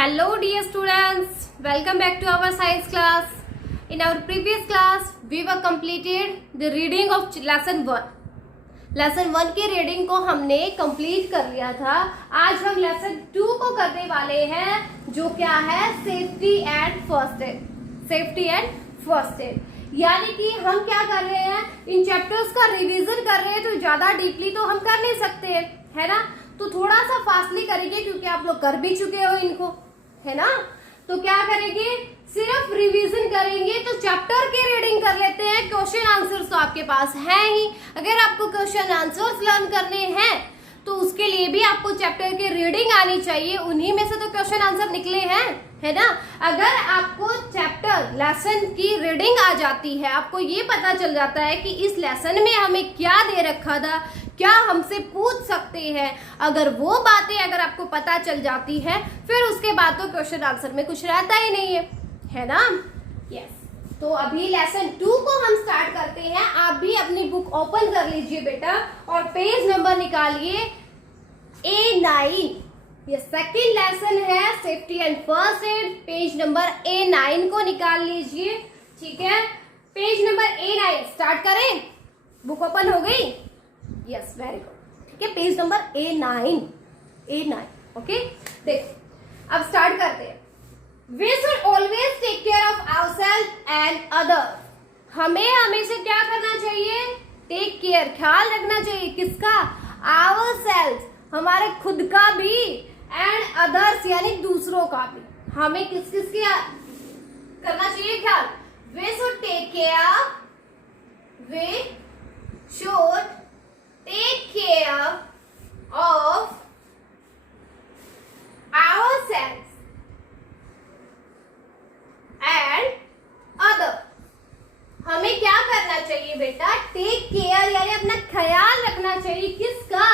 Hello dear students, welcome back to our science class. In our previous class, we were completed the reading of lesson 1. lesson 1 की reading को हमने complete कर लिया था. आज हम lesson 2 को करने वाले हैं, जो क्या है safety and first aid. Safety and first aid यानी कि हम क्या कर रहे हैं, इन चैप्टर्स का रिवीजन कर रहे हैं. तो ज्यादा डीपली तो हम कर नहीं सकते, है ना. तो थोड़ा सा फास्टली करेंगे क्योंकि आप लोग कर भी चुके हो इनको, है ना. तो क्या करेंगे, सिर्फ रिवीजन करेंगे. तो चैप्टर की रीडिंग कर लेते हैं. क्वेश्चन आंसर्स तो आपके पास है ही. अगर आपको क्वेश्चन आंसर्स लर्न करने हैं तो उसके लिए भी आपको चैप्टर की रीडिंग आनी चाहिए. उन्हीं में से तो क्वेश्चन आंसर निकले हैं, है ना. अगर आपको चैप्टर लेसन की रीडिंग आ जाती है, आपको ये पता चल जाता है कि इस लेसन में हमें क्या दे रखा था, क्या हमसे पूछ सकते हैं, अगर वो बातें अगर आपको पता चल जाती है, फिर उसके बाद तो क्वेश्चन आंसर में कुछ रहता ही नहीं है ना. यस. तो अभी लेसन 2 को हम स्टार्ट करते हैं. आप भी अपनी बुक ओपन कर लीजिए बेटा और पेज नंबर निकालिए A9. ये सेकंड लेसन है safety and first aid. Page number A9 को निकाल लीजिए. ठीक है, पेज नंबर A9 स्टार्ट करें. बुक ओपन हो गई. Yes, very good. ठीक है, पेज नंबर A9. ओके, देखो अब स्टार्ट करते हैं. We should always take care of ourselves and others. हमें हमेशा क्या करना चाहिए, टेक केयर, ख्याल रखना चाहिए. किसका, ourselves, हमारे खुद का भी, एंड अदर्स यानी दूसरों का भी. हमें किस किस की करना चाहिए ख्याल. We should take care, we should take care of ourselves and other. हमें क्या करना चाहिए बेटा, टेक केयर यानी अपना ख्याल रखना चाहिए. किसका,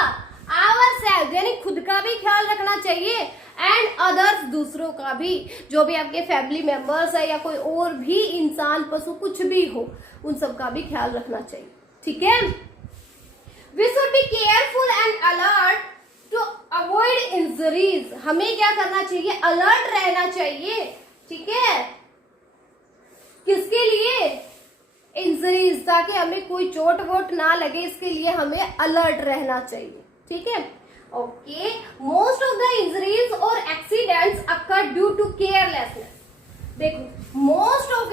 ourselves यानी खुद का भी ख्याल रखना चाहिए, एंड अदर्स दूसरों का भी. जो भी आपके फैमिली मेंबर्स है या कोई और भी इंसान, पशु, कुछ भी हो, उन सब का भी ख्याल रखना चाहिए. ठीक है. We should be careful and alert to avoid injuries. हमें क्या करना चाहिए, अलर्ट रहना चाहिए. ठीक है, किसके लिए, इंजरीज, ताकि हमें कोई चोट वोट ना लगे, इसके लिए हमें अलर्ट रहना चाहिए. ठीक है. Okay, most of the injuries और accidents occur due to carelessness. देखो, मोस्ट ऑफ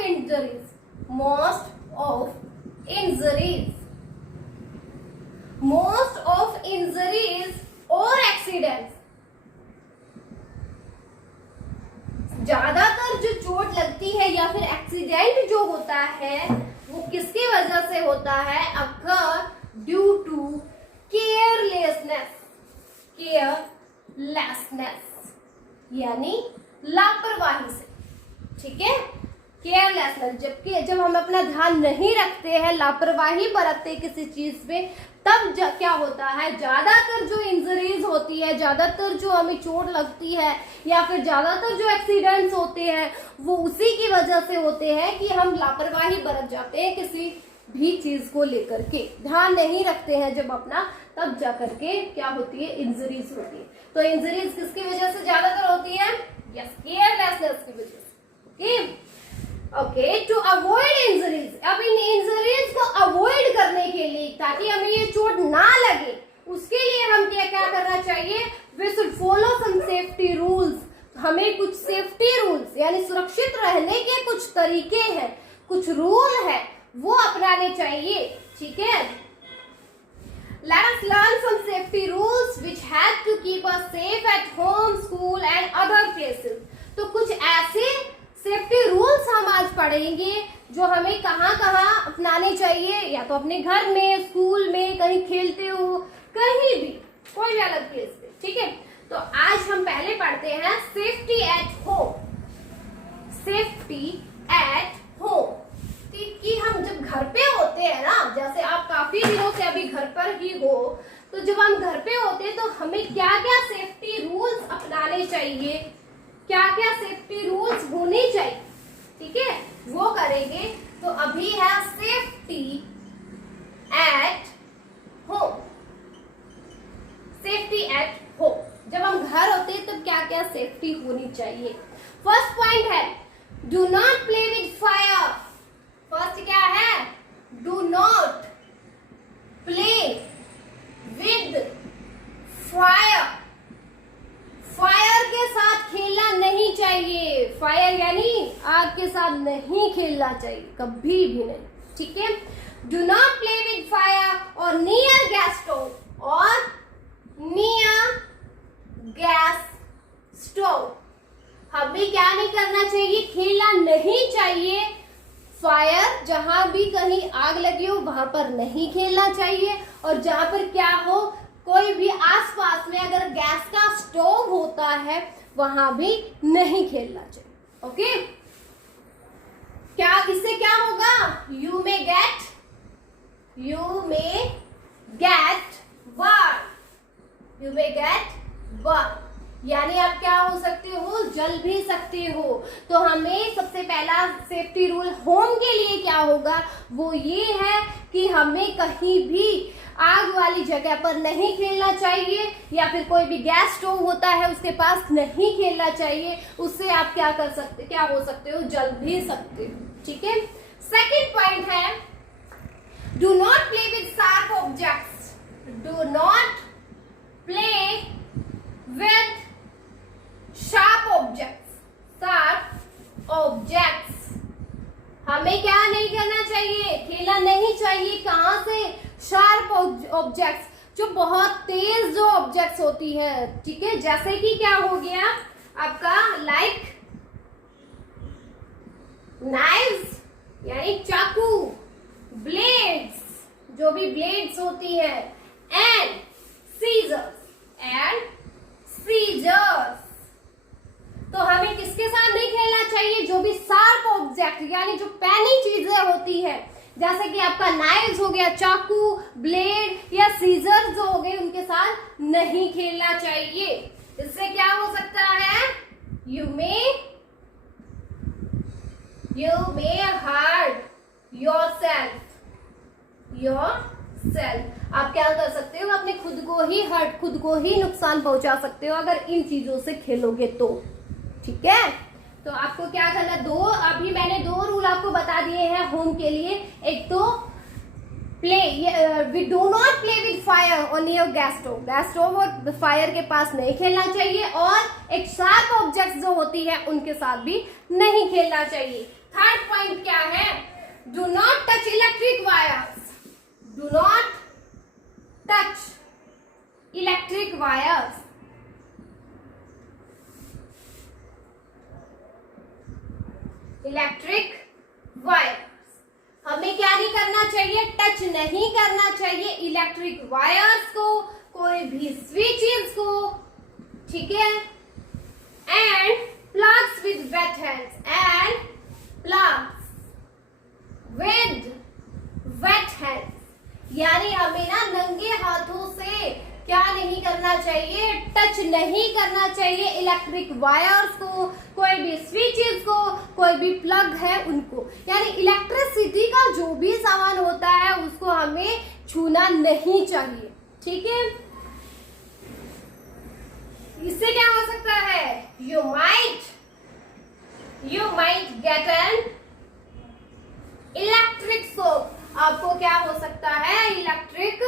इंजरीज और एक्सीडेंट्स, ज्यादातर जो चोट लगती है या फिर एक्सीडेंट जो होता है वो किसकी वजह से होता है, अकर ड्यू टू केयरलेसनेस यानी लापरवाही से. ठीक है, केयरलेसनेस, जब हम अपना ध्यान नहीं रखते हैं, लापरवाही बरतते किसी चीज पे, तब क्या होता है, ज्यादातर जो इंजरीज होती है, ज्यादातर जो हमें चोट लगती है या फिर ज्यादातर जो एक्सीडेंट्स होते हैं, वो उसी की वजह से होते हैं कि हम लापरवाही बरत जाते हैं किसी भी चीज को लेकर के, ध्यान नहीं रखते हैं जब अपना, तब जा करके क्या होती है, इंजरीज होती है. तो इंजरीज किसकी वजह से ज्यादातर होती है, यस, केयरलेसनेस की वजह से. Okay, to avoid injuries. अब इन इंजरीज को अवॉइड करने के लिए, ताकि हमें ये चोट ना लगे, उसके लिए हम क्या करना चाहिए, we should follow some safety rules. हमें कुछ सेफ्टी रूल्स यानी सुरक्षित रहने के कुछ तरीके हैं, कुछ रूल है, वो अपनाने चाहिए. ठीक है. Let us learn some safety rules which help to keep us safe at home, school and other places. तो कुछ ऐसे सेफ्टी रूल्स हम आज पढ़ेंगे जो हमें कहाँ कहाँ अपनाने चाहिए, या तो अपने घर में, स्कूल में, कहीं खेलते हो, कहीं भी, कोई भी अलग प्लेस पे. ठीक है. तो आज हम पहले पढ़ते हैं safety at home. Safety at home कि हम जब घर पे होते हैं ना, जैसे आप काफी दिनों से अभी घर पर ही हो, तो जब हम घर पे होते हैं तो हमें क्या क्या सेफ्टी रूल्स अपनाने चाहिए, क्या क्या सेफ्टी रूल्स होने चाहिए. ठीक है, वो करेंगे. तो अभी है safety at home. Safety at home, जब हम घर होते हैं तब क्या क्या सेफ्टी होनी चाहिए। फर्स्ट पॉइंट है do not play with fire. First क्या है? Do not play with fire. Fire के साथ खेलना नहीं चाहिए। फायर यानी आग के साथ नहीं खेलना चाहिए, कभी भी नहीं, ठीक है। Do not play with fire और नियर गैस स्टोव, और नियर गैस स्टोव हमें क्या नहीं करना चाहिए? खेलना नहीं चाहिए। फायर, जहां भी कहीं आग लगी हो वहां पर नहीं खेलना चाहिए, और जहां पर क्या हो, कोई भी आसपास में अगर गैस का स्टोव होता है वहां भी नहीं खेलना चाहिए। ओके, क्या इससे क्या होगा? You may gate burn. You may gate burn यानी आप क्या हो सकते हो? जल भी सकते हो। तो हमें सबसे पहला सेफ्टी रूल होम के लिए क्या होगा? वो ये है कि हमें कहीं भी आग वाली जगह पर नहीं खेलना चाहिए, या फिर कोई भी गैस स्टोव होता है उसके पास नहीं खेलना चाहिए। उससे आप क्या कर सकते, क्या हो सकते हो? जल भी सकते हो, ठीक है। सेकंड पॉइंट है do not play with sharp objects. Do not play with sharp objects. Sharp objects हमें क्या नहीं करना चाहिए? खेलना नहीं चाहिए। कहां से? शार्प ऑब्जेक्ट्स, जो बहुत तेज जो ऑब्जेक्ट्स होती है, ठीक है। जैसे कि क्या हो गया आपका, लाइक नाइव्स यानी चाकू, ब्लेड्स, जो भी ब्लेड्स होती है, एंड सीजर्स, तो हमें किसके साथ नहीं खेलना चाहिए? जो भी शार्प ऑब्जेक्ट यानी जो पैनी चीजें होती है, जैसे कि आपका नाइव्स हो गया, चाकू, ब्लेड या सीजर जो हो गए, उनके साथ नहीं खेलना चाहिए। इससे क्या हो सकता है? You may hurt yourself. आप क्या कर सकते हो? अपने खुद को ही नुकसान पहुंचा सकते हो अगर इन चीजों से खेलोगे तो, ठीक है। तो आपको क्या करना, अभी मैंने 2 रूल आपको बता दिए हैं होम के लिए। एक तो we do not play with fire और near gas stove. Gas stove और फायर के पास नहीं खेलना चाहिए, और एक शार्प ऑब्जेक्ट जो होती है उनके साथ भी नहीं खेलना चाहिए। थर्ड पॉइंट क्या है? Do not touch electric wires. Do not touch electric wires. Electric wires हमें क्या नहीं करना चाहिए? टच नहीं करना चाहिए इलेक्ट्रिक वायर्स को, कोई भी स्विचेस को, ठीक है। And plugs with weight hands, and plugs with weight hands यानी हमें ना नंगे हाथों से क्या नहीं करना चाहिए? टच नहीं करना चाहिए इलेक्ट्रिक वायर्स को, कोई भी स्विचेस को, कोई भी प्लग है उनको, यानी इलेक्ट्रिसिटी का जो भी सामान होता है उसको हमें छूना नहीं चाहिए, ठीक है। इससे क्या हो सकता है? You might get an electric shock. आपको क्या हो सकता है? इलेक्ट्रिक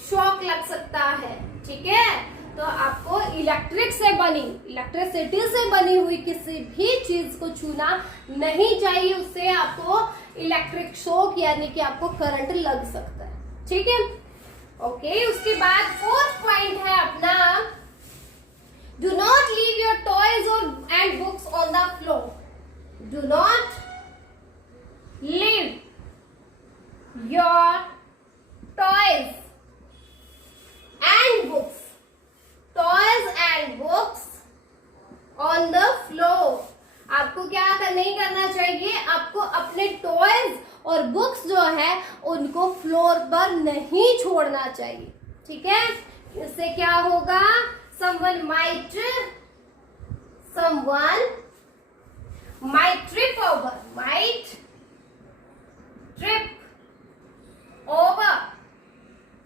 शॉक लग सकता है, ठीक है। तो आपको इलेक्ट्रिसिटी से बनी हुई किसी भी चीज को छूना नहीं चाहिए, उससे आपको इलेक्ट्रिक शॉक यानी कि आपको करंट लग सकता है, ठीक है। ओके, उसके बाद फोर्थ पॉइंट है अपना do not leave your toys and books on the floor. Do not leave your toys and books on the floor। आपको क्या नहीं करना चाहिए? आपको अपने टॉयज और बुक्स जो है उनको फ्लोर पर नहीं छोड़ना चाहिए, ठीक है। इससे क्या होगा? someone might trip over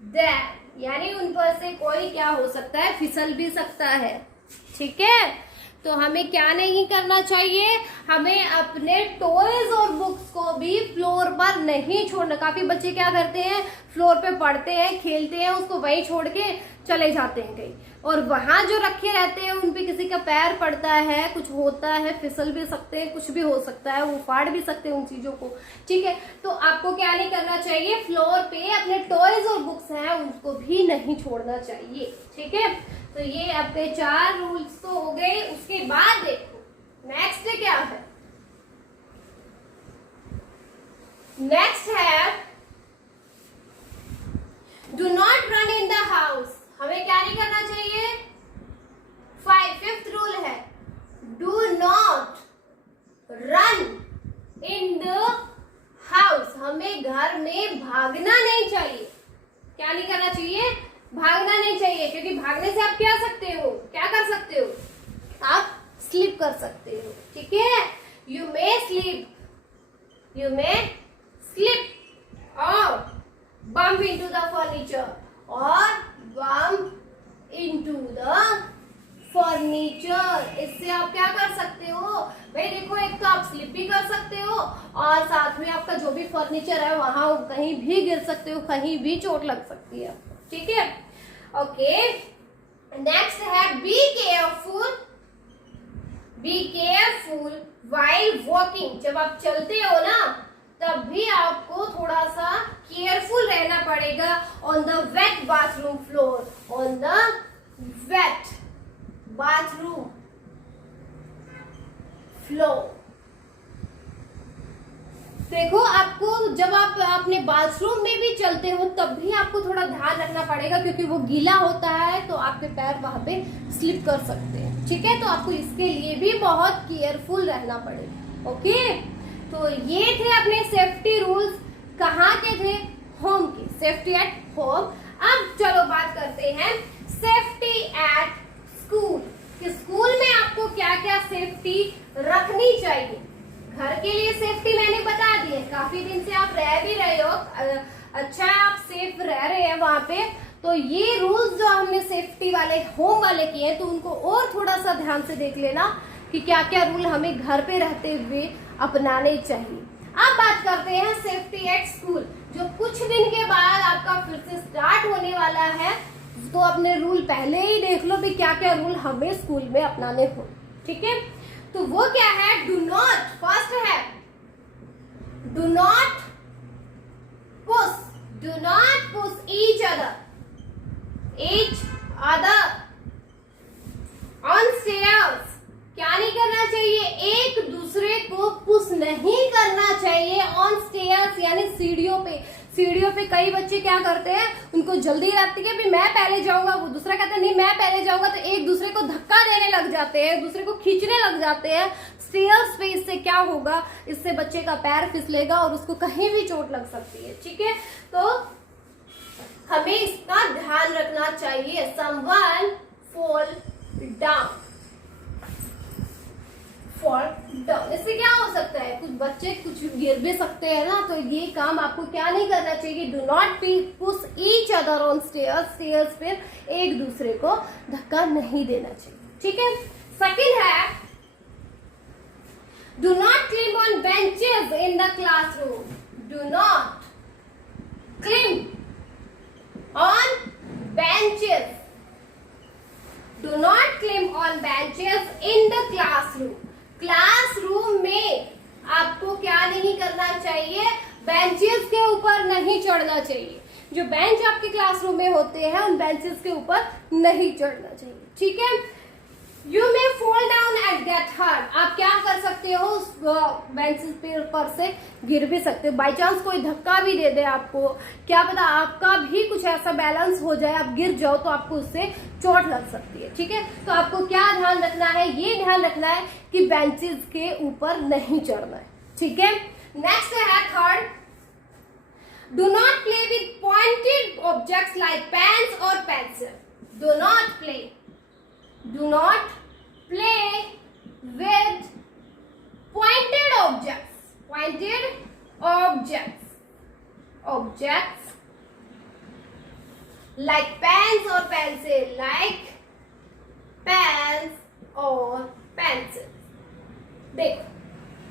that यानी उन पर से कोई क्या हो सकता है? फिसल भी सकता है, ठीक है। तो हमें क्या नहीं करना चाहिए, हमें अपने टॉयज और बुक्स को भी फ्लोर पर नहीं छोड़ना। काफी बच्चे क्या करते हैं, फ्लोर पे पढ़ते हैं, खेलते हैं, उसको वहीं छोड़ के चले जाते हैं कहीं, और वहां जो रखे रहते हैं उन पे किसी का पैर पड़ता है, कुछ होता है, फिसल भी सकते हैं, कुछ भी हो सकता है, वो फाड़ भी सकते हैं उन चीजों को। ठीक है, तो आपको क्या नहीं करना चाहिए, फ्लोर पे अपने टॉयज और बुक्स हैं उनको भी नहीं छोड़ना चाहिए। ठीक है, तो ये आपके 4 रूल्स तो हो गए। उसके बाद देखो नेक्स्ट क्या है, नेक्स्ट है do not run in the house. हमें क्या नहीं करना चाहिए, 5th रूल है do not run in the house. हमें घर में भागना नहीं चाहिए। क्या नहीं करना चाहिए, भागना नहीं चाहिए, क्योंकि भागने से आप क्या सकते हो, क्या कर सकते हो, आप स्लिप कर सकते हो। ठीक है, you may slip, you may slip और बम्प इनटू द फर्नीचर, और बम्प इनटू द फर्नीचर। इससे आप क्या कर सकते हो भाई, देखो एक तो आप स्लिप भी कर सकते हो और साथ में आपका जो भी फर्नीचर है वहां कहीं भी गिर सकते हो, कहीं भी चोट लग सकती है। ठीक है, ओके। नेक्स्ट है be careful, be careful while walking. जब आप चलते हो ना तब भी आपको थोड़ा सा केयरफुल रहना पड़ेगा on the wet bathroom floor, on the wet bathroom floor. देखो आपको जब आप अपने बाथरूम में भी चलते हो तब भी आपको थोड़ा ध्यान रखना पड़ेगा, क्योंकि वो गीला होता है तो आपके पैर वहां पे स्लिप कर सकते हैं। ठीक है, तो आपको इसके लिए भी बहुत केयरफुल रहना पड़ेगा। ओके, तो ये थे अपने सेफ्टी रूल्स। कहाँ के थे, होम के, सेफ्टी एट होम। अब चलो बात करते हैं सेफ्टी एट स्कूल, कि स्कूल में आपको क्या क्या सेफ्टी रखनी चाहिए। घर के लिए सेफ्टी मैंने बता दी है, काफी दिन से आप रह भी रहे हो, अच्छा आप सेफ रह रहे हैं वहां पे, तो ये रूल्स जो हमने सेफ्टी वाले होम वाले किए हैं तो उनको और थोड़ा सा ध्यान से देख लेना कि क्या क्या रूल हमें घर पे रहते हुए अपनाने चाहिए। अब बात करते हैं सेफ्टी एट स्कूल, जो कुछ दिन के बाद आपका फिर से स्टार्ट होने वाला है, तो अपने रूल पहले ही देख लो भी क्या क्या रूल हमें स्कूल में अपनाने हो। ठीक है, तो वो क्या है, डू नॉट, फर्स्ट है do not push, do not push each other on stairs. क्या नहीं करना चाहिए, एक दूसरे को पुश नहीं करना चाहिए ऑन स्टेयर्स, यानी सीढ़ियों पे। सीढ़ियों पे कई बच्चे क्या करते हैं, उनको जल्दी लगती है भी मैं पहले जाऊंगा, वो दूसरा कहता है नहीं मैं पहले जाऊंगा, तो एक दूसरे को धक्का देने लग जाते हैं, दूसरे को खींचने लग जाते हैं स्टेयर्स पे। इससे क्या होगा, इससे बच्चे का पैर फिसलेगा और उसको कहीं भी चोट लग सकती है। ठीक है, तो हमें इसका ध्यान रखना चाहिए। समवन फॉल डाउन, इससे क्या हो सकता है, कुछ बच्चे कुछ गिर भी सकते हैं ना, तो ये काम आपको क्या नहीं करना चाहिए, do not push each other on stairs, stairs पे एक दूसरे को धक्का नहीं देना चाहिए। ठीक है, सेकंड है do not climb on benches in the classroom, do not climb on benches, do not climb on benches in the classroom. Classroom में आपको क्या नहीं करना चाहिए, बेंचेस के ऊपर नहीं चढ़ना चाहिए। जो बेंच आपके क्लासरूम में होते हैं उन बेंचेस के ऊपर नहीं चढ़ना चाहिए। ठीक है, you may fall down and get hurt. आप क्या कर सकते हो, उस बेंचेस पे ऊपर से गिर भी सकते हो। बाई चांस कोई धक्का भी दे दे आपको, क्या पता आपका भी कुछ ऐसा बैलेंस हो जाए, आप गिर जाओ तो आपको उससे चोट लग सकती है। ठीक है, तो आपको क्या ध्यान रखना है, ये ध्यान रखना है कि बेंचेस के ऊपर नहीं चढ़ना है। ठीक है, नेक्स्ट है third, do not play with pointed objects like pens और pencil. Do not play, do not play with pointed objects like pens or pencil, like pens or pencil. देखो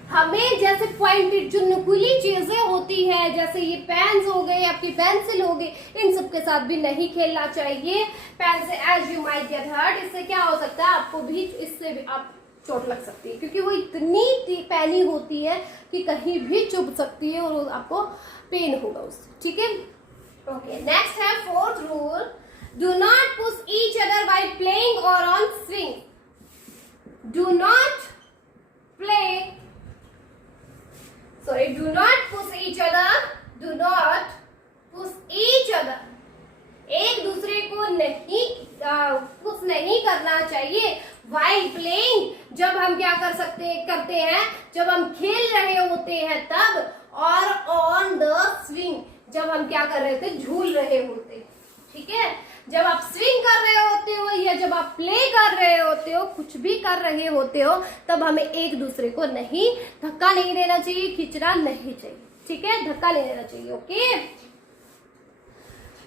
हमें जैसे पॉइंटेड जो नुकीली चीजें होती है, जैसे ये पेन्स हो गए, आपकी पेंसिल हो गई, इन सब के साथ भी नहीं खेलना चाहिए। पेन से as you might get hurt, इससे क्या हो सकता है, आपको भी इससे भी आप चोट लग सकती है, क्योंकि वो इतनी पैनी होती है कि कहीं भी चुभ सकती है और आपको पेन होगा उससे। ठीक है, ओके। नेक्स्ट है fourth rule, do not push each other by playing और on swing. Do not play sorry do not push each other, do not push each other, एक दूसरे को नहीं पुश नहीं करना चाहिए। while playing, जब हम क्या करते हैं, जब हम खेल रहे होते हैं तब, और on the swing, जब हम क्या कर रहे थे, झूल रहे होते हैं। ठीक है, जब आप स्विंग कर रहे होते हो या जब आप प्ले कर रहे होते हो, कुछ भी कर रहे होते हो, तब हमें एक दूसरे को नहीं धक्का नहीं देना चाहिए, खींचना नहीं चाहिए। ठीक है, धक्का नहीं देना चाहिए। Okay,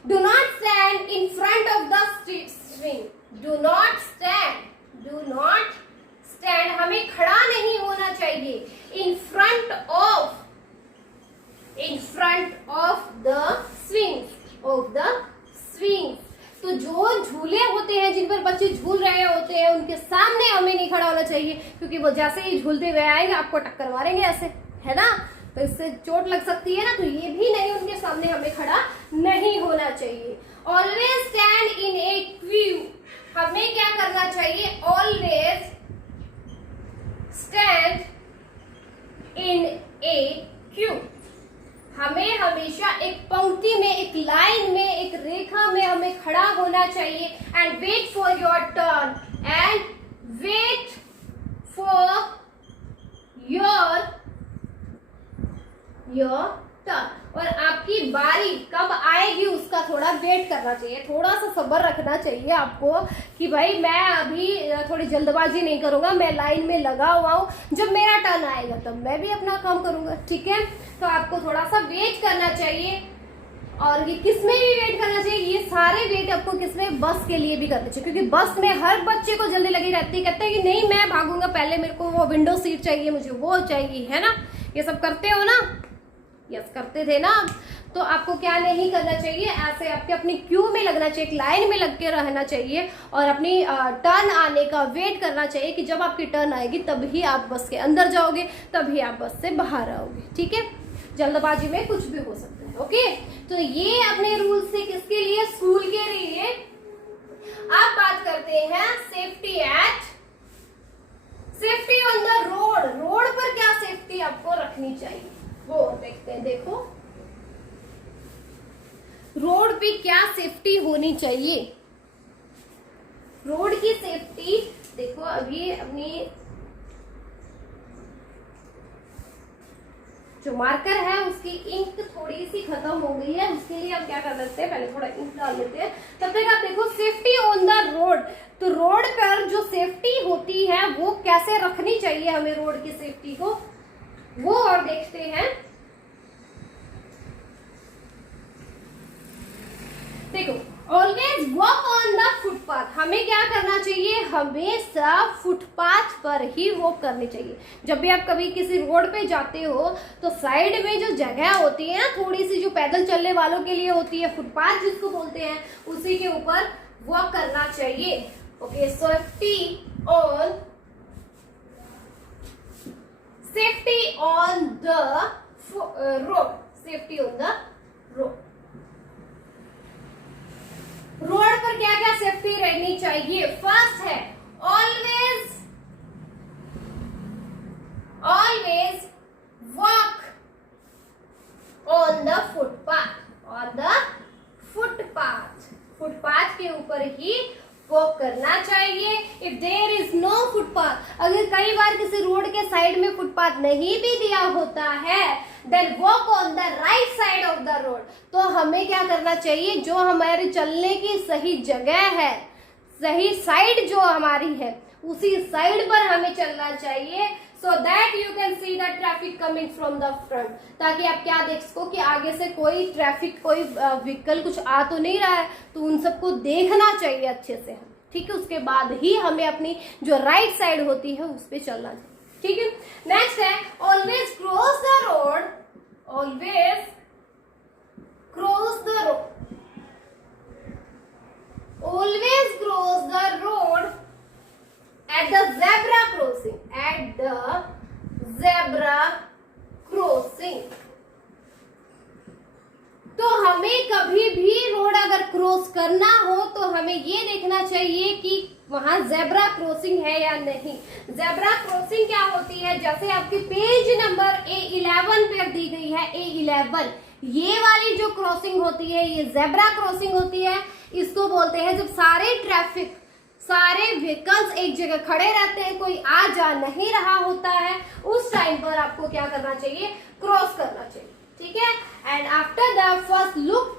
do not stand in front of the swing. Do not stand, do not stand, हमें खड़ा नहीं होना चाहिए in front of the swing. तो जो झूले होते हैं जिन पर बच्चे झूल रहे होते हैं, उनके सामने हमें नहीं खड़ा होना चाहिए, क्योंकि वो जैसे ही झूलते हुए आएंगे आपको टक्कर मारेंगे ऐसे, है ना, तो इससे चोट लग सकती है ना, तो ये भी नहीं, उनके सामने हमें खड़ा नहीं होना चाहिए। Always stand in A Q, हमें क्या करना चाहिए, always stand in A Q, हमें हमेशा एक पंक्ति में, एक लाइन में, एक रेखा में हमें खड़ा होना चाहिए। And wait for your turn, and wait for your turn, और आपकी बारी कब आएगी उसका थोड़ा वेट करना चाहिए, थोड़ा सा सब्र रखना चाहिए आपको कि भाई मैं अभी थोड़ी जल्दबाजी नहीं करूंगा, मैं लाइन में लगा हुआ हूं, जब मेरा टर्न आएगा तब मैं भी अपना काम करूंगा। ठीक है, तो आपको थोड़ा सा वेट करना चाहिए। और ये किसमें भी वेट करना चाहिए, ये सारे वेट आपको किसमें, बस के लिए भी करना चाहिए, क्योंकि बस में हर बच्चे को जल्दी लगी रहती है, कहते हैं कि नहीं मैं भागूंगा, पहले मेरे को वो विंडो सीट चाहिए, मुझे वो चाहिए, है ना, ये सब करते हो ना, यस करते थे ना। तो आपको क्या नहीं करना चाहिए, ऐसे आपके अपनी क्यू में लगना चाहिए, एक लाइन में लग के रहना चाहिए, और अपनी टर्न आने का वेट करना चाहिए कि जब आपकी टर्न आएगी तभी आप बस के अंदर जाओगे, तभी आप बस से बाहर आओगे। ठीक है, जल्दबाजी में कुछ भी हो सकता है। ओके, तो ये अपने रूल से किसके लिए, स्कूल के लिए। अब बात करते हैं safety on the road. Road पर क्या सेफ्टी आपको रखनी चाहिए वो देखते हैं। देखो रोड पे क्या सेफ्टी होनी चाहिए, रोड की सेफ्टी देखो। अभी अपनी जो मार्कर है उसकी इंक थोड़ी सी खत्म हो गई है, उसके लिए हम क्या कर सकते हैं, पहले थोड़ा इंक डाल लेते हैं, तब तक आप देखो सेफ्टी ऑन द रोड। तो रोड पर जो सेफ्टी होती है वो कैसे रखनी चाहिए हमें, रोड की सेफ्टी को वो और देखते हैं। देखो always walk on the footpath, हमें क्या करना चाहिए, हमेशा फुटपाथ पर ही वॉक करनी चाहिए। जब भी आप कभी किसी रोड पे जाते हो तो साइड में जो जगह होती है थोड़ी सी, जो पैदल चलने वालों के लिए होती है, फुटपाथ जिसको बोलते हैं, उसी के ऊपर वॉक करना चाहिए। Okay, safety on the road, safety on the road. Road पर क्या क्या सेफ्टी रहनी चाहिए, फर्स्ट है always walk on the footpath के ऊपर ही वॉक करना चाहिए। If there is no footpath, अगर कई बार किसी रोड के साइड में फुटपाथ नहीं भी दिया होता है, then walk on the right side of the road. तो हमें क्या करना चाहिए, जो हमारे चलने की सही जगह है, सही साइड जो हमारी है, उसी साइड पर हमें चलना चाहिए, so that you can see the traffic coming from the front, ताकि आप क्या देख सको कि आगे से कोई ट्रैफिक, कोई व्हीकल कुछ आ तो नहीं रहा है, तो उन सबको देखना चाहिए अच्छे से। ठीक है, उसके बाद ही हमें अपनी जो राइट साइड होती है उस पे चलना चाहिए। ठीक है, नेक्स्ट है always cross the road, always cross the road, always cross the road at the zebra crossing, at the zebra crossing. तो हमें कभी भी रोड अगर क्रॉस करना हो तो हमें ये देखना चाहिए कि वहां जेब्रा क्रॉसिंग है या नहीं। जेब्रा क्रॉसिंग क्या होती है, जैसे आपकी पेज नंबर A11 पर दी गई है, A11, ये वाली जो क्रॉसिंग होती है ये जेब्रा क्रॉसिंग होती है। इसको बोलते हैं जब सारे व्हीकल्स एक जगह खड़े रहते हैं, कोई आ जा नहीं रहा होता है, उस टाइम पर आपको क्या करना चाहिए, क्रॉस करना चाहिए। ठीक है, and after the first look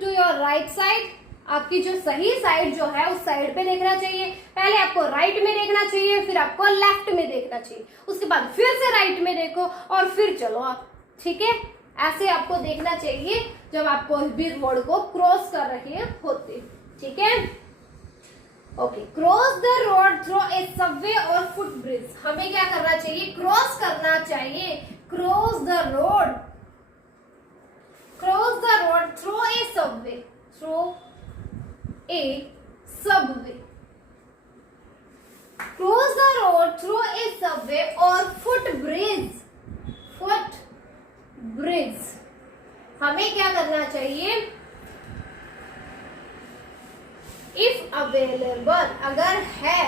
to your right side, आपकी जो सही साइड जो है उस साइड पे देखना चाहिए। पहले आपको राइट में देखना चाहिए, फिर आपको लेफ्ट में देखना चाहिए, उसके बाद फिर से राइट में देखो और फिर चलो आप। ठीक है, ऐसे आपको देखना चाहिए जब आप कोई भी रोड को क्रॉस कर रहे होते। ठीक है, okay, cross the road through a Subway और फुट ब्रिज। हमें क्या करना चाहिए, क्रॉस करना चाहिए, cross the road through a Subway, through a subway, cross the road through a subway or footbridge, footbridge। हमें क्या करना चाहिए, if available, अगर है,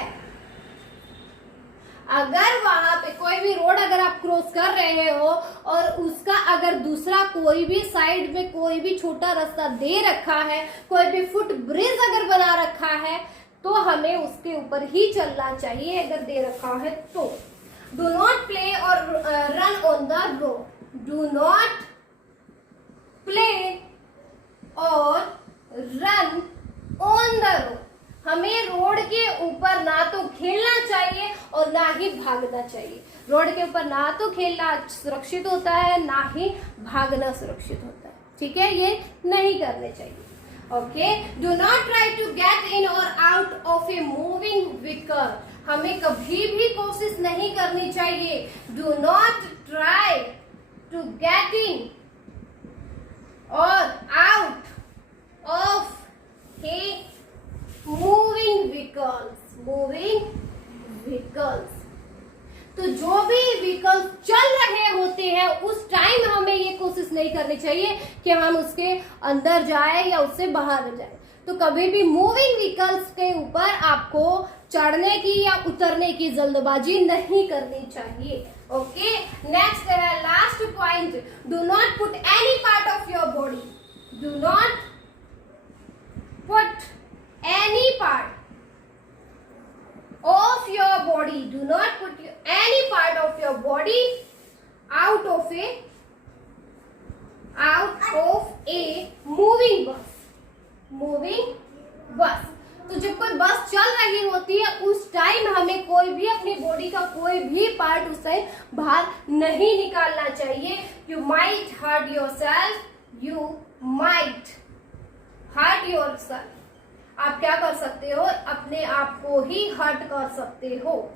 अगर वहां पे कोई भी रोड अगर आप क्रॉस कर रहे हो और उसका अगर दूसरा कोई भी साइड में कोई भी छोटा रास्ता दे रखा है, कोई भी फुट ब्रिज अगर बना रखा है, तो हमें उसके ऊपर ही चलना चाहिए अगर दे रखा है तो। डू नॉट प्ले और run on the road, do not play और रन ऑन द रोड। हमें रोड के ऊपर ना तो खेलना चाहिए और ना ही भागना चाहिए। रोड के ऊपर ना तो खेलना सुरक्षित होता है, ना ही भागना सुरक्षित होता है। ठीक है, ये नहीं करने चाहिए। Okay, do not try to get in और out of a moving vehicle. हमें कभी भी कोशिश नहीं करनी चाहिए, do not try to get in और out of a moving vehicles. तो जो भी व्हीकल्स चल रहे होते हैं उस टाइम हमें ये कोशिश नहीं करनी चाहिए कि हम उसके अंदर जाए या उससे बाहर जाए। तो कभी भी मूविंग व्हीकल्स के ऊपर आपको चढ़ने की या उतरने की जल्दबाजी नहीं करनी चाहिए। ओके, नेक्स्ट है last point, do not put any part of your body, do not put any part of your body, do not put any part of your body out of a moving bus। तो जब कोई बस चल रही होती है उस time हमें कोई भी अपनी बॉडी का कोई भी पार्ट उस टाइम बाहर नहीं निकालना चाहिए। You might hurt yourself, you might hurt yourself। आप क्या कर सकते हो, अपने आप को ही हर्ट कर सकते हो।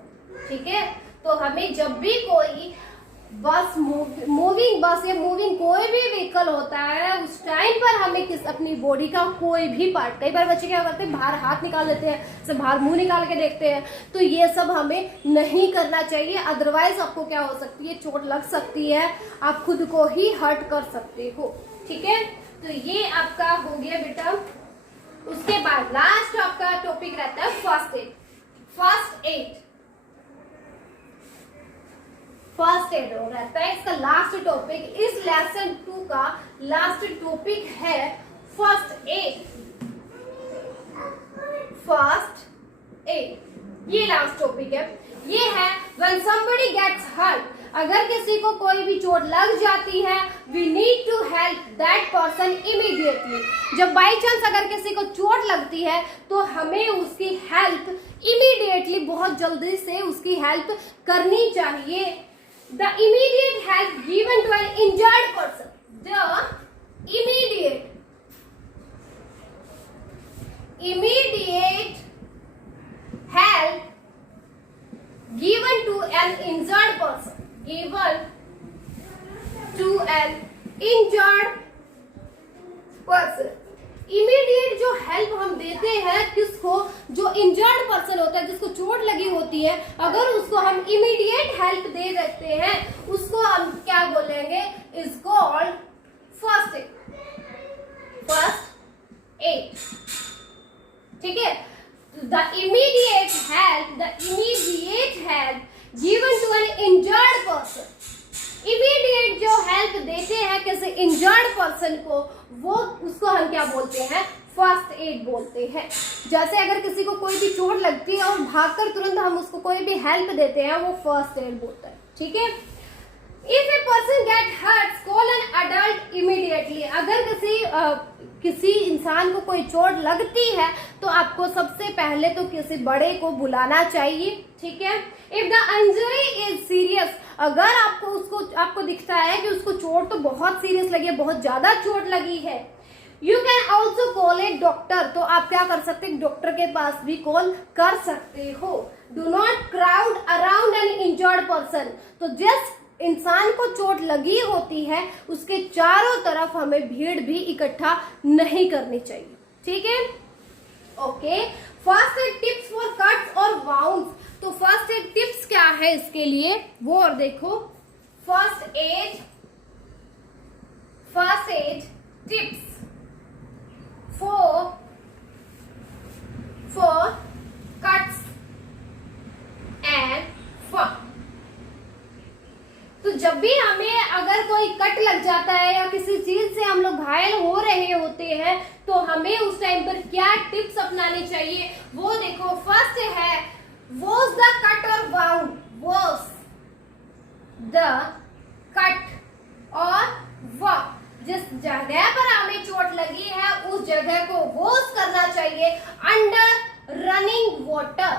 ठीक है, तो हमें जब भी कोई बस मूविंग बस या मूविंग कोई भी व्हीकल होता है उस टाइम पर हमें अपनी बॉडी का कोई भी पार्ट, कई बार बच्चे क्या करते हैं बाहर हाथ निकाल लेते हैं, सब बाहर मुंह निकाल के देखते हैं, तो ये सब हमें नहीं करना चाहिए। अदरवाइज आपको क्या हो सकती है, चोट लग सकती है, आप खुद को ही हर्ट कर सकते हो। ठीक है, तो ये आपका हो गया बेटा। उसके बाद लास्ट आपका टॉपिक रहता है फर्स्ट एड। फर्स्ट एड रहता है इसका लास्ट टॉपिक। इस लेसन 2 का लास्ट टॉपिक है फर्स्ट एड। ये लास्ट टॉपिक है। ये है व्हेन समबडी गेट्स हर्ट, अगर किसी को कोई भी चोट लग जाती है, we need to help that person immediately. जब बाई चांस अगर किसी को चोट लगती है तो हमें उसकी हेल्प इमीडिएटली, बहुत जल्दी से उसकी हेल्प करनी चाहिए। The immediate help given to an injured person, the immediate person. Immediate जो हेल्प हम देते हैं किसको, जो इंजर्ड पर्सन होता है, जिसको चोट लगी होती है, अगर उसको हम इमीडिएट हेल्प दे देते हैं उसको हम क्या बोलेंगे, is called first aid. First aid, ठीक है। The immediate help given to an injured person, immediate जो हेल्प देते हैं किसी इंजर्ड पर्सन को, वो उसको हम क्या बोलते हैं, फर्स्ट एड बोलते हैं। जैसे अगर किसी को कोई भी चोट लगती है और भागकर तुरंत हम उसको कोई भी हेल्प देते हैं, वो फर्स्ट एड बोलता है, ठीक है। If a person get hurt, call an adult immediately. अगर किसी इंसान को कोई चोट लगती है तो आपको सबसे पहले तो किसी बड़े को बुलाना चाहिए, ठीक है। If the injury is serious, अगर आपको दिखता है कि उसको चोट तो बहुत सीरियस लगी है, बहुत ज्यादा चोट लगी है, you can also call A doctor. तो आप क्या कर सकते हैं, डॉक्टर के पास भी कॉल कर सकते हो। Do not crowd around an injured person. तो जिस इंसान को चोट लगी होती है उसके चारों तरफ हमें भीड़ भी इकट्ठा नहीं करनी चाहिए, ठीक है। Okay, first aid tips for cuts और वाउंड्स। तो फर्स्ट एड टिप्स क्या है इसके लिए वो और देखो। First aid tips for cuts and wound. तो जब भी हमें अगर कोई कट लग जाता है या किसी चीज से हम लोग घायल हो रहे होते हैं तो हमें उस टाइम पर क्या टिप्स अपनानी चाहिए वो देखो। फर्स्ट है वॉश द कट और वाउंड। वॉश द कट और वाउंड, जिस जगह पर हमें चोट लगी है उस जगह को वॉश करना चाहिए अंडर रनिंग वाटर,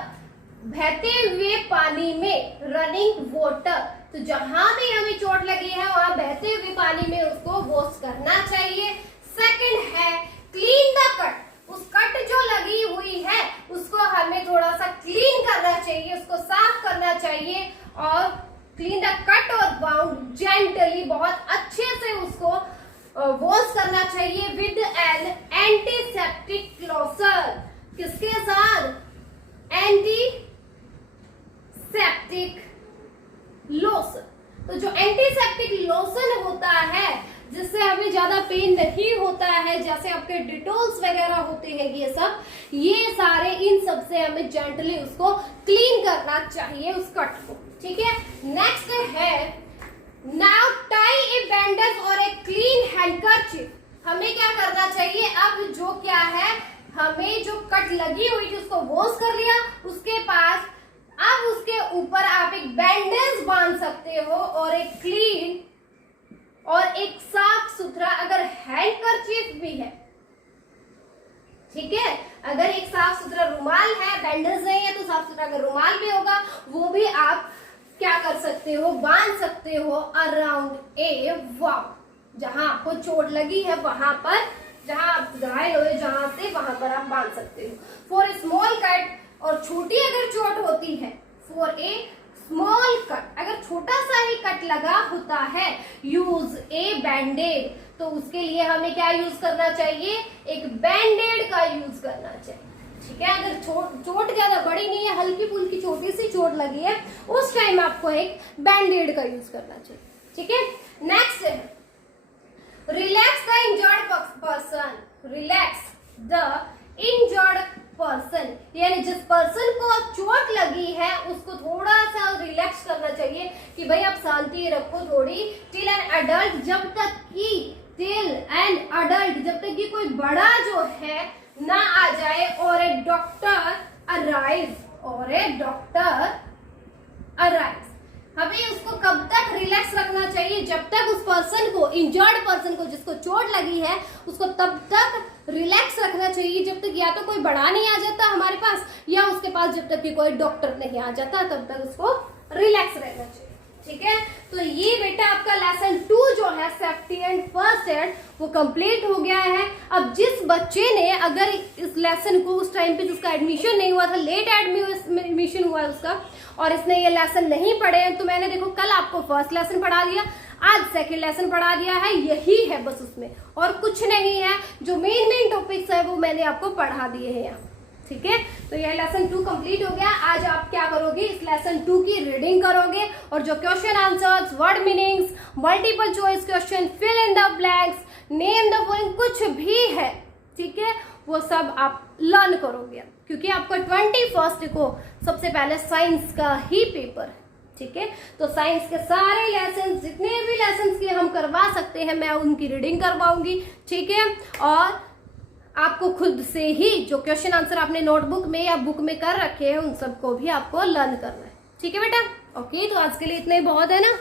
बहते हुए पानी में। रनिंग वाटर, तो जहां भी हमें चोट लगी है वहां बहते हुए पानी में उसको वॉश करना चाहिए। सेकंड है क्लीन द कट। उस कट जो लगी हुई है उसको हमें थोड़ा सा क्लीन करना चाहिए, उसको साफ करना चाहिए। और क्लीन द कट और वाउंड जेंटली, बहुत अच्छे से उसको वॉश करना चाहिए विद एन एंटीसेप्टिक लोशन। किसके साथ, एंटीसेप्टिक लोशन। तो जो एंटीसेप्टिक लोशन होता है जिससे हमें ज्यादा पेन नहीं होता है, जैसे आपके डिटॉल्स वगैरह होते हैं, ये सारे इन सब से हमें जेंटली उसको क्लीन करना चाहिए उस कट को, ठीक है। नेक्स्ट है नाउ टाई ए बैंडेज और ए क्लीन हैंडकरचीफ। हमें क्या करना चाहिए, अब जो क्या है, हमें जो कट लगी हुई थी उसको वॉश कर लिया, उसके पास अब उसके ऊपर आप एक बैंडेज बांध सकते हो और एक क्लीन और एक साफ सुथरा अगर हैंडकरचीफ भी है, ठीक है। अगर एक साफ सुथरा रुमाल है, बैंडेज नहीं है तो साफ सुथरा अगर रुमाल भी होगा वो भी आप क्या कर सकते हो, बांध सकते हो अराउंड ए वाउंड। जहां आपको चोट लगी है वहां पर, जहां आप घायल हुए जहां से, वहां पर आप बांध सकते हो। फॉर ए स्मॉल कट, और छोटी अगर चोट होती है, फॉर ए स्मॉल कट, अगर छोटा सा ही कट लगा होता है, यूज ए बैंडेड। तो उसके लिए हमें क्या यूज करना चाहिए, एक बैंडेड का यूज करना चाहिए, ठीक है। अगर चोट ज्यादा बड़ी नहीं है, हल्की फुल्की छोटी सी चोट लगी है, उस टाइम आपको एक बैंडेड का यूज करना चाहिए, ठीक है। नेक्स्ट है relax the injured person. Relax the injured person, यानी जिस पर्सन को अब चोट लगी है उसको थोड़ा सा रिलैक्स करना चाहिए कि भाई आप शांति रखो थोड़ी। टिल एन अडल्ट, जब तक कि कोई बड़ा जो है ना आ जाए, और ए डॉक्टर अराइव। हमें उसको कब तक रिलैक्स रखना चाहिए, जब तक उस पर्सन को, इंजर्ड पर्सन को जिसको चोट लगी है उसको तब तक रिलैक्स रखना चाहिए जब तक या तो कोई बड़ा नहीं आ जाता हमारे पास, या उसके पास जब तक कि कोई डॉक्टर नहीं आ जाता तब तक उसको रिलैक्स रहना चाहिए, ठीक है। तो ये बेटा आपका लेसन 2 जो है सेफ्टी एंड फर्स्ट एड वो कंप्लीट हो गया है। अब जिस बच्चे ने अगर इस लेसन को उस टाइम पे जिसका एडमिशन नहीं हुआ था, लेट एडमिशन हुआ है उसका, और इसने ये लेसन नहीं पढ़े हैं, तो मैंने देखो कल आपको फर्स्ट लेसन पढ़ा दिया, आज सेकंड लेसन पढ़ा दिया है, यही है बस उसमें, और कुछ नहीं है। जो मेन टॉपिक्स है वो मैंने आपको पढ़ा दिए हैं यहाँ, ठीक है। तो यह लेसन 2 कंप्लीट हो गया। आज आप क्या करोगे, इस लेसन 2 की रीडिंग करोगे और जो question answers, word meanings, multiple choice question, fill in the blanks, name the following, कुछ भी है, ठीक है, वो सब आप लर्न करोगे, क्योंकि आपका 21 को सबसे पहले साइंस का ही पेपर है, ठीक है। तो साइंस के सारे लेसन, जितने भी लेसन के हम करवा सकते हैं, मैं उनकी रीडिंग करवाऊंगी, ठीक है। और आपको खुद से ही जो क्वेश्चन आंसर आपने नोटबुक में या बुक में कर रखे हैं, उन सबको भी आपको लर्न करना है, ठीक है बेटा। ओके, तो आज के लिए इतना ही बहुत है ना।